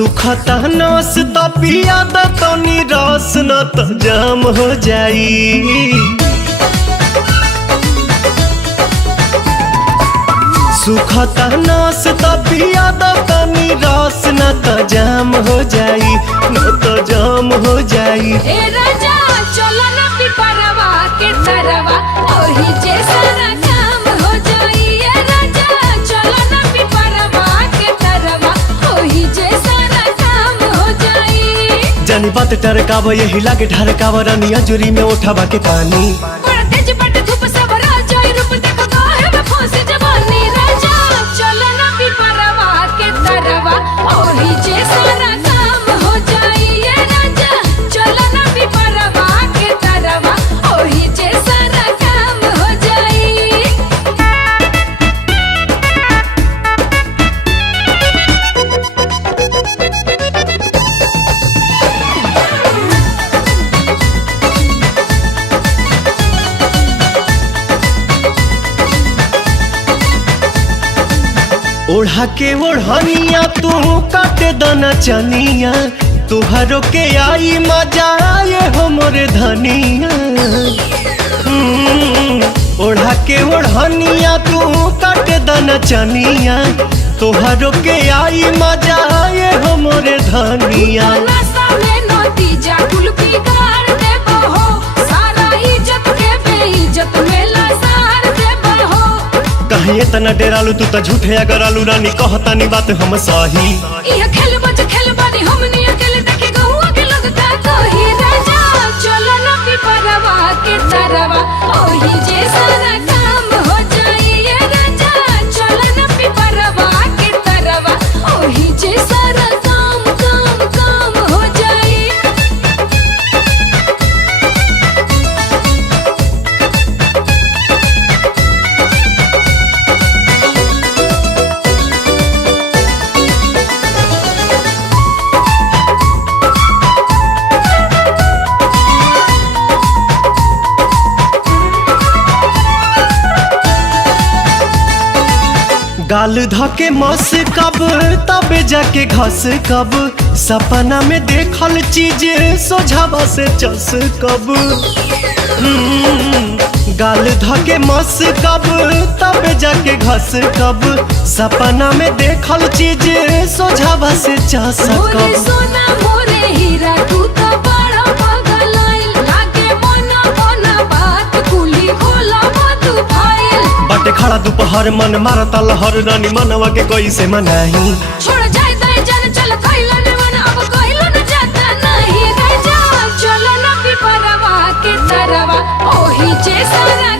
सुखता नस त पिया द तनी रस न त जाम हो जाई। सुखता नस त पिया द तनी रस न त जाम हो जाई, न त जाम हो जाई। ए राजा चलो ना पिपरवा के तरवा ओही जे सारा काम हो जाई। ए राजा चलो ना पिपरवा के तरवा ओही जे सारा काम हो जाई। जानी बात टरकाव यही लागे ढरकाव रानिया जुरी में उठावा के पानी। बड़ा तेज बट धूप सब राजा रूप देखो काहे में फंसी जवानी। राजा चलो ना पिपरवा के तरवा ओही जे सारा काम हो जाई। ए राजा चलो ना पिपरवा के तरवा ओही जे सारा काम हो जाई। ओढ़ा के ओढ़निया तू काटे दाना चनिया, तुहरो के आई मजा आए हो मोरे धनिया। ओढ़ा के ओढ़निया तू काटे दाना चनिया, तुहरो के आई मजा आए हो मोरे धनिया। नशा में नतीजा कुल बिगाड़ देबो हो, सारा इज्जत के बेइज्जत में लसार देबो हो। कहीं इतना डेरालू तू तो झूठे अगर आलू रानी कहतानी बात हम सही। यह खेल बज खेल बानी हमनी अकेले देखे गहुआ के लोग का कही। राजा चलो ना पिपरवा के तरवा ओही जे सारा काम हो जाई। ए राजा चलो ना पिपरवा के तरवा ओही जे सारा काम काम काम हो जाई। गाल धके मस कब तबे जाके घस कब, सपना में देखल चीज सोझावा से चस कब। गाल धके मस कब तबे जाके घस कब, सपना में देखल चीज सोझावा से चस मोरे कब। सोना मोरे हीरा तू तो बड़ा पागल आइल, लागे मना मना बात कुली खोला तू फाइल। बाटे खड़ा दोपहर मन मारता लहर रानी मनवा के कैसे मनाही। छोड़ जाए दाई जान चल कइला ने मन अब कइला न जाता नहीं। राजा चलो ना पिपरवा के तरवा ओही जे सारा